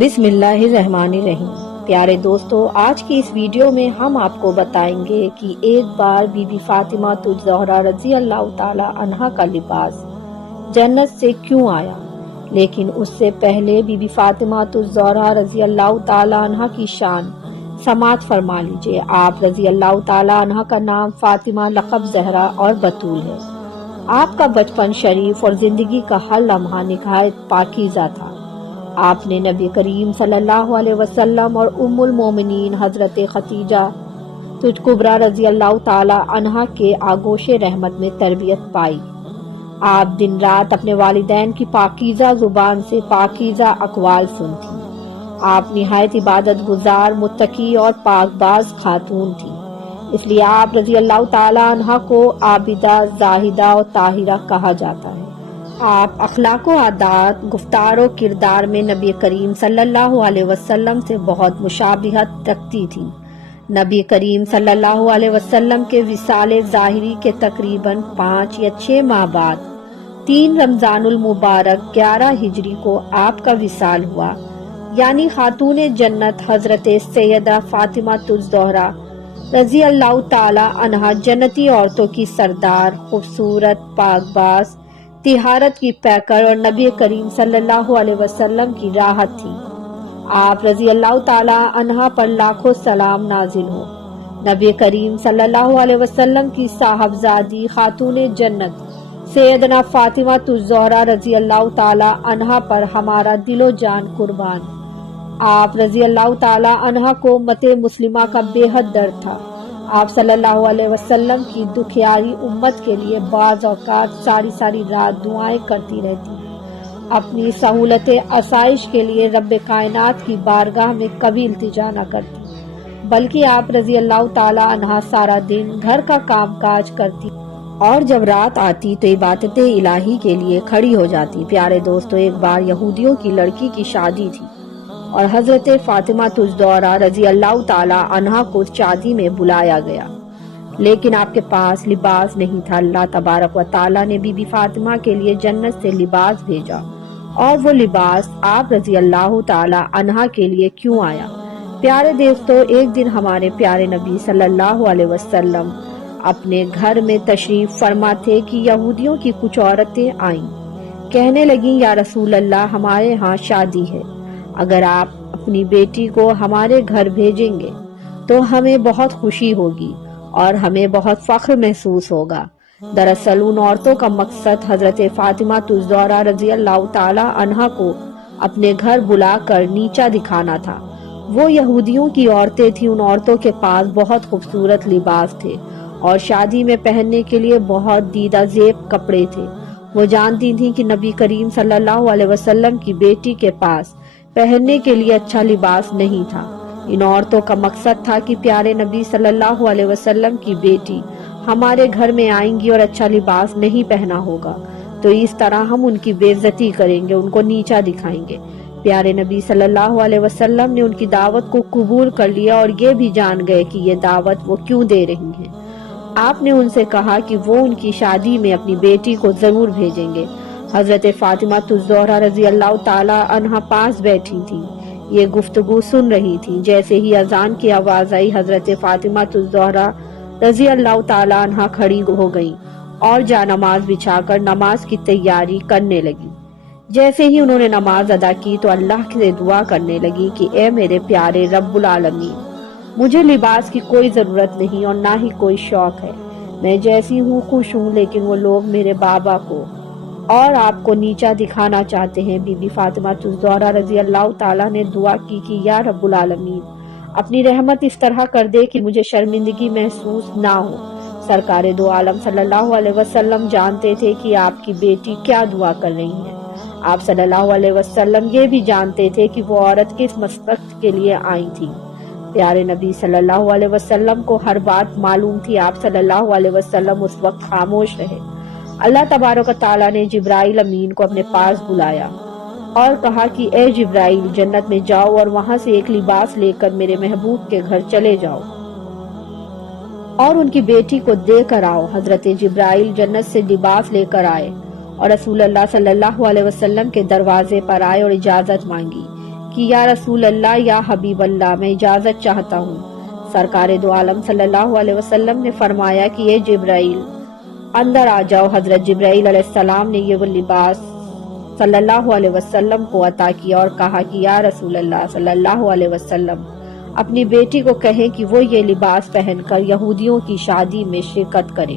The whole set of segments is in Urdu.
بسم اللہ الرحمن الرحیم۔ پیارے دوستو، آج کی اس ویڈیو میں ہم آپ کو بتائیں گے کہ ایک بار بی بی فاطمہ الزہرا رضی اللہ تعالی عنہا کا لباس جنت سے کیوں آیا، لیکن اس سے پہلے بی بی فاطمہ الزہرا رضی اللہ تعالی عنہا کی شان سماعت فرما لیجئے۔ آپ رضی اللہ تعالی عنہا کا نام فاطمہ، لقب زہرا اور بطول ہے۔ آپ کا بچپن شریف اور زندگی کا ہر لمحہ نہایت پاکیزہ تھا۔ آپ نے نبی کریم صلی اللہ علیہ وسلم اور ام المومنین حضرت خدیجہ کبریٰ رضی اللہ تعالی عنہا کے آغوش رحمت میں تربیت پائی۔ آپ دن رات اپنے والدین کی پاکیزہ زبان سے پاکیزہ اقوال سنتی۔ آپ نہایت عبادت گزار، متقی اور پاک باز خاتون تھی، اس لیے آپ رضی اللہ تعالی عنہا کو عابدہ، زاہدہ اور طاہرہ کہا جاتا ہے۔ آپ اخلاق و عادات، گفتار و کردار میں نبی کریم صلی اللہ علیہ وسلم سے بہت مشابہت رکھتی تھی۔ نبی کریم صلی اللہ علیہ وسلم کے وصال ظاہری کے تقریباً 5 یا 6 ماہ بعد 3 رمضان المبارک 11 ہجری کو آپ کا وصال ہوا، یعنی خاتون جنت حضرت سیدہ فاطمہ الزہرا رضی اللہ تعالی عنہا جنتی عورتوں کی سردار، خوبصورت، پاک باز، طہارت کی پیکر اور نبی کریم صلی اللہ علیہ وسلم کی راحت تھی۔ آپ رضی اللہ تعالی عنہا پر لاکھوں سلام نازل ہو۔ نبی کریم صلی اللہ علیہ وسلم کی صاحبزادی خاتون جنت سیدنا فاطمہ الزہرا رضی اللہ تعالی عنہا پر ہمارا دل و جان قربان۔ آپ رضی اللہ تعالی عنہا کو امت مسلمہ کا بے حد درد تھا۔ آپ صلی اللہ علیہ وسلم کی دکھیاری امت کے لیے بعض اوقات ساری رات دعائیں کرتی رہتی، اپنی سہولت آسائش کے لیے رب کائنات کی بارگاہ میں کبھی التجا نہ کرتی، بلکہ آپ رضی اللہ تعالی عنہا سارا دن گھر کا کام کاج کرتی اور جب رات آتی تو عبادت الہی کے لیے کھڑی ہو جاتی۔ پیارے دوستو، ایک بار یہودیوں کی لڑکی کی شادی تھی اور حضرت فاطمہ الزہرا رضی اللہ تعالی عنہا کو شادی میں بلایا گیا، لیکن آپ کے پاس لباس نہیں تھا۔ اللہ تبارک و تعالی نے بی بی فاطمہ کے لیے جنت سے لباس بھیجا، اور وہ لباس آپ رضی اللہ تعالی عنہا کے لیے کیوں آیا؟ پیارے دوستو، ایک دن ہمارے پیارے نبی صلی اللہ علیہ وسلم اپنے گھر میں تشریف فرما تھے کہ یہودیوں کی کچھ عورتیں آئیں، کہنے لگیں، یا رسول اللہ، ہمارے ہاں شادی ہے، اگر آپ اپنی بیٹی کو ہمارے گھر بھیجیں گے تو ہمیں بہت خوشی ہوگی اور ہمیں بہت فخر محسوس ہوگا۔ دراصل ان عورتوں کا مقصد حضرت فاطمہ الزہرا رضی اللہ تعالی عنہا کو اپنے گھر بلا کر نیچا دکھانا تھا۔ وہ یہودیوں کی عورتیں تھیں، ان عورتوں کے پاس بہت خوبصورت لباس تھے اور شادی میں پہننے کے لیے بہت دیدہ زیب کپڑے تھے۔ وہ جانتی تھیں کہ نبی کریم صلی اللہ علیہ وسلم کی بیٹی کے پاس پہننے کے لیے اچھا لباس نہیں تھا۔ ان عورتوں کا مقصد تھا کہ پیارے نبی صلی اللہ علیہ وسلم کی بیٹی ہمارے گھر میں آئیں گی اور اچھا لباس نہیں پہنا ہوگا تو اس طرح ہم ان کی بے عزتی کریں گے، ان کو نیچا دکھائیں گے۔ پیارے نبی صلی اللہ علیہ وسلم نے ان کی دعوت کو قبول کر لیا اور یہ بھی جان گئے کہ یہ دعوت وہ کیوں دے رہی ہیں۔ آپ نے ان سے کہا کہ وہ ان کی شادی میں اپنی بیٹی کو ضرور بھیجیں گے۔ حضرت فاطمہ الزہرا رضی اللہ تعالی عنہا پاس بیٹھی تھی، یہ گفتگو سن رہی تھی۔ جیسے ہی اذان کی آواز آئی، حضرت فاطمہ الزہرا رضی اللہ تعالی عنہا کھڑی ہو گئی اور جا نماز بچھا کر نماز کی تیاری کرنے لگی۔ جیسے ہی انہوں نے نماز ادا کی تو اللہ سے دعا کرنے لگی کہ اے میرے پیارے رب العالمین، مجھے لباس کی کوئی ضرورت نہیں اور نہ ہی کوئی شوق ہے، میں جیسی ہوں خوش ہوں، لیکن وہ لوگ میرے بابا کو اور آپ کو نیچا دکھانا چاہتے ہیں۔ بی بی فاطمہ الزہرا رضی اللہ تعالیٰ نے دعا کی کہ یا رب العالمین، اپنی رحمت اس طرح کر دے کہ مجھے شرمندگی محسوس نہ ہو۔ سرکار دو عالم صلی اللہ علیہ وسلم جانتے تھے کہ آپ کی بیٹی کیا دعا کر رہی ہیں۔ آپ صلی اللہ علیہ وسلم یہ بھی جانتے تھے کہ وہ عورت کس مقصد کے لیے آئی تھی۔ پیارے نبی صلی اللہ علیہ وسلم کو ہر بات معلوم تھی۔ آپ صلی اللہ علیہ وسلم اس وقت خاموش رہے۔ اللہ تبارک و تعالیٰ نے جبرائیل امین کو اپنے پاس بلایا اور کہا کہ اے جبرائیل، جنت میں جاؤ اور وہاں سے ایک لباس لے کر میرے محبوب کے گھر چلے جاؤ اور ان کی بیٹی کو دے کر آؤ۔ حضرت جبرائیل جنت سے لباس لے کر آئے اور رسول اللہ صلی اللہ علیہ وسلم کے دروازے پر آئے اور اجازت مانگی۔ کہ یا رسول اللہ یا حبیب اللہ میں اجازت چاہتا ہوں۔ سرکار دو عالم صلی اللہ علیہ وسلم نے فرمایا کہ اے جبرائیل اندر آ جاؤ۔ حضرت جبرائیل علیہ السلام نے یہ لباس صلی اللہ علیہ وسلم کو عطا کیا اور کہا کہ یا رسول اللہ صلی اللہ علیہ وسلم اپنی بیٹی کو کہیں کہ وہ یہ لباس پہن کر یہودیوں کی شادی میں شرکت کرے۔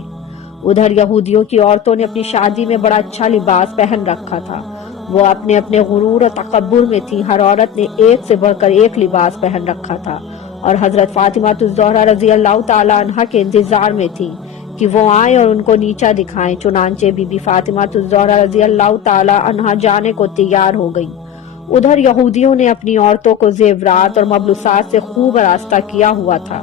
ادھر یہودیوں کی عورتوں نے اپنی شادی میں بڑا اچھا لباس پہن رکھا تھا۔ وہ اپنے غرور اور تکبر میں تھی۔ ہر عورت نے ایک سے بڑھ کر ایک لباس پہن رکھا تھا اور حضرت فاطمہ الزہرا رضی اللہ تعالی عنہا کے انتظار میں تھی کہ وہ آئیں اور ان کو نیچا دکھائیں۔ چنانچہ بی بی فاطمہ الزہرا رضی اللہ تعالی عنہا جانے کو تیار ہو گئی۔ ادھر یہودیوں نے اپنی عورتوں کو زیورات اور ملبوسات سے خوب آراستہ کیا ہوا تھا،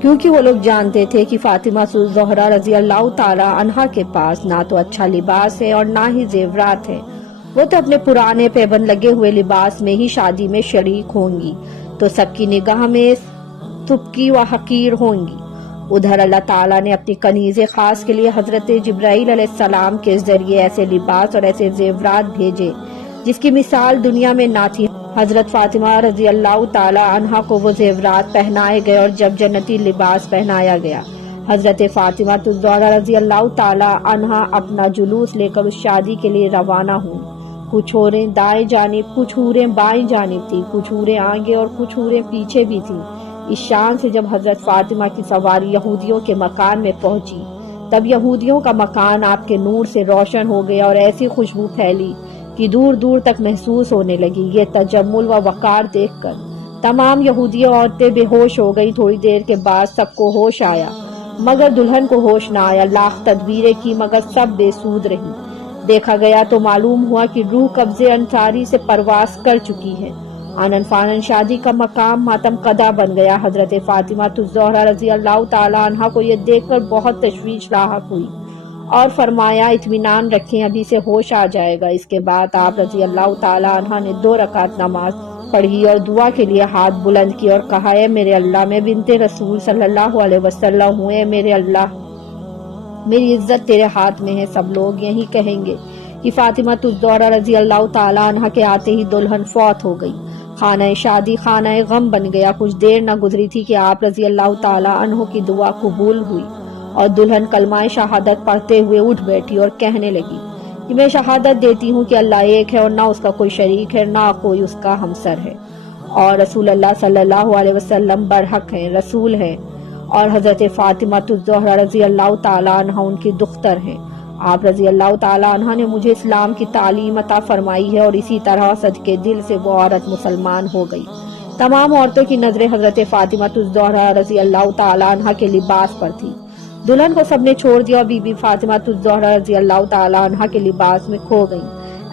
کیونکہ وہ لوگ جانتے تھے کہ فاطمہ الزہرا رضی اللہ تعالی عنہا کے پاس نہ تو اچھا لباس ہے اور نہ ہی زیورات ہے۔ وہ تو اپنے پرانے پیبند لگے ہوئے لباس میں ہی شادی میں شریک ہوں گی تو سب کی نگاہ میں سبکی و حقیر ہوں گی۔ ادھر اللہ تعالیٰ نے اپنی کنیز خاص کے لیے حضرت جبرائیل علیہ السلام کے ذریعے ایسے لباس اور ایسے زیورات بھیجے جس کی مثال دنیا میں نہ تھی۔ حضرت فاطمہ رضی اللہ تعالی عنہا کو وہ زیورات پہنائے گئے اور جب جنتی لباس پہنایا گیا، حضرت فاطمہ الزہرا رضی اللہ تعالی عنہا اپنا جلوس لے کر اس شادی کے لیے روانہ ہوئی۔ کچھ حوریں دائیں جانب، کچھ حوریں بائیں جانب تھی، کچھ حوریں آگے اور کچھ حوریں پیچھے بھی تھیں۔ اس شان سے جب حضرت فاطمہ کی سواری یہودیوں کے مکان میں پہنچی، تب یہودیوں کا مکان آپ کے نور سے روشن ہو گیا اور ایسی خوشبو پھیلی کہ دور دور تک محسوس ہونے لگی۔ یہ تجمل و وقار دیکھ کر تمام یہودی عورتیں بے ہوش ہو گئی۔ تھوڑی دیر کے بعد سب کو ہوش آیا مگر دلہن کو ہوش نہ آیا۔ لاکھ تدبیریں کی مگر سب بے سود رہی۔ دیکھا گیا تو معلوم ہوا کہ روح قبضے انصاری سے پرواز کر چکی ہے۔ آنن فانن شادی کا مقام ماتم قدا بن گیا۔ حضرت فاطمہ الزہرا رضی اللہ تعالی عنہا کو یہ دیکھ کر بہت تشویش لاحق ہوئی اور فرمایا اطمینان رکھیں، ابھی سے ہوش آ جائے گا۔ اس کے بعد آپ رضی اللہ تعالی عنہا نے 2 رکعت نماز پڑھی اور دعا کے لیے ہاتھ بلند کیے اور کہا اے میرے اللہ، میں بنت رسول صلی اللہ علیہ وسلم ہوں، اے میرے اللہ میری عزت تیرے ہاتھ میں ہے۔ سب لوگ یہی کہیں گے کہ فاطمہ الزہرا رضی اللہ تعالی عنہا کے آتے ہی دلہن فوت ہو گئی۔ خانہ شادی خانہ غم بن گیا۔ کچھ دیر نہ گزری تھی کہ آپ رضی اللہ تعالی عنہ کی دعا قبول ہوئی اور دلہن کلمہ شہادت پڑھتے ہوئے اٹھ بیٹھی اور کہنے لگی کہ میں شہادت دیتی ہوں کہ اللہ ایک ہے اور نہ اس کا کوئی شریک ہے، نہ کوئی اس کا ہمسر ہے، اور رسول اللہ صلی اللہ علیہ وسلم برحق ہیں، رسول ہیں، اور حضرت فاطمہ الزہرا رضی اللہ تعالی عنہا ان کی دختر ہیں۔ آپ رضی اللہ تعالی عنہا نے مجھے اسلام کی تعلیم عطا فرمائی ہے اور اسی طرح صدقے دل سے وہ عورت مسلمان ہو گئی۔ تمام عورتوں کی نظریں حضرت فاطمہ الزہرا رضی اللہ تعالی عنہا کے لباس پر تھی۔ دلہن کو سب نے چھوڑ دیا اور بی بی فاطمہ الزہرا رضی اللہ تعالی عنہا کے لباس میں کھو گئی،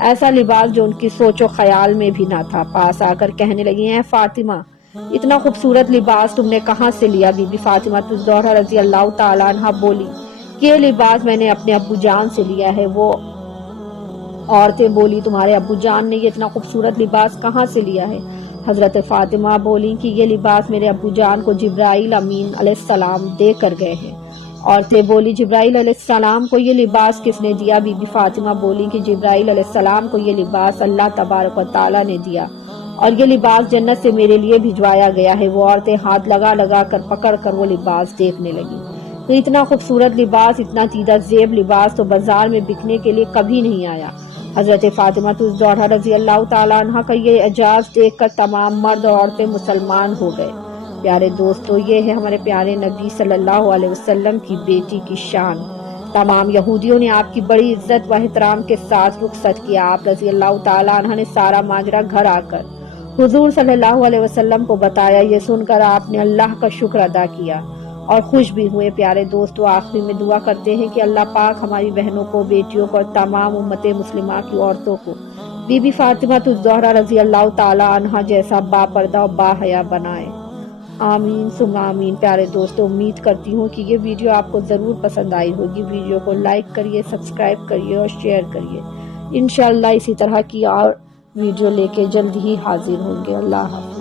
ایسا لباس جو ان کی سوچ و خیال میں بھی نہ تھا۔ پاس آ کر کہنے لگی اے فاطمہ، اتنا خوبصورت لباس تم نے کہاں سے لیا؟ بی بی فاطمہ الزہرا رضی اللہ تعالی عنہا بولی کہ یہ لباس میں نے اپنے ابو جان سے لیا ہے۔ وہ عورتیں بولی تمہارے ابو جان نے یہ اتنا خوبصورت لباس کہاں سے لیا ہے؟ حضرت فاطمہ بولی کہ یہ لباس میرے ابو جان کو جبرائیل امین علیہ السلام دے کر گئے ہیں۔ عورتیں بولی جبرائیل علیہ السلام کو یہ لباس کس نے دیا؟ بی بی فاطمہ بولی کہ جبرائیل علیہ السلام کو یہ لباس اللہ تبارک و تعالی نے دیا اور یہ لباس جنت سے میرے لیے بھجوایا گیا ہے۔ وہ عورتیں ہاتھ لگا لگا کر پکڑ کر وہ لباس دیکھنے لگی۔ تو اتنا خوبصورت لباس، اتنا چیدہ زیب لباس تو بازار میں بکنے کے لیے کبھی نہیں آیا۔ حضرت فاطمہ الزہرا رضی اللہ تعالی عنہا کا یہ اعجاز دیکھ کر تمام مرد اور عورتیں مسلمان ہو گئے۔ پیارے دوستو، یہ ہے ہمارے پیارے نبی صلی اللہ علیہ وسلم کی بیٹی کی شان۔ تمام یہودیوں نے آپ کی بڑی عزت و احترام کے ساتھ رخصت کیا۔ آپ رضی اللہ تعالی عنہ نے سارا ماجرا گھر آ کر حضور صلی اللہ علیہ وسلم کو بتایا۔ یہ سن کر آپ نے اللہ کا شکر ادا کیا اور خوش بھی ہوئے۔ پیارے دوستو، آخری میں دعا کرتے ہیں کہ اللہ پاک ہماری بہنوں کو، بیٹیوں کو اور تمام امت مسلمہ کی عورتوں کو بی بی فاطمہ الزہرا رضی اللہ تعالی عنہا جیسا با پردہ و با حیا بنائے۔ آمین ثم آمین۔ پیارے دوستو، امید کرتی ہوں کہ یہ ویڈیو آپ کو ضرور پسند آئی ہوگی۔ ویڈیو کو لائک کریے، سبسکرائب کریے اور شیئر کریے۔ انشاءاللہ اسی طرح کی اور ویڈیو لے کے جلد ہی حاضر ہوں گے۔ اللہ حافظ۔